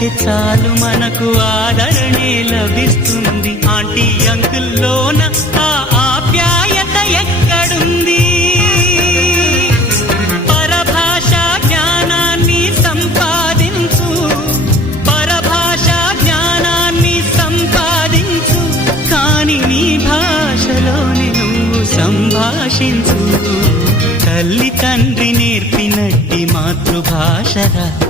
అంటే చాలు మనకు ఆదరణే లభిస్తుంది. ఆంటీ అంకుల్లోన ఆ ఆప్యాయత ఎక్కడుంది? పరభాషా జ్ఞానాన్ని సంపాదించు. పరభాషా జ్ఞానాన్ని సంపాదించు. కాని నీ భాషలోని నువ్వు సంభాషించు. తల్లి తండ్రి నేర్పినట్టి మాతృభాషరా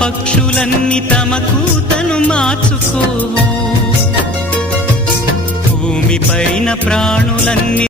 పక్షులన్నీ తమ కూతను మార్చుకోవు. భూమిపైన ప్రాణులన్నీ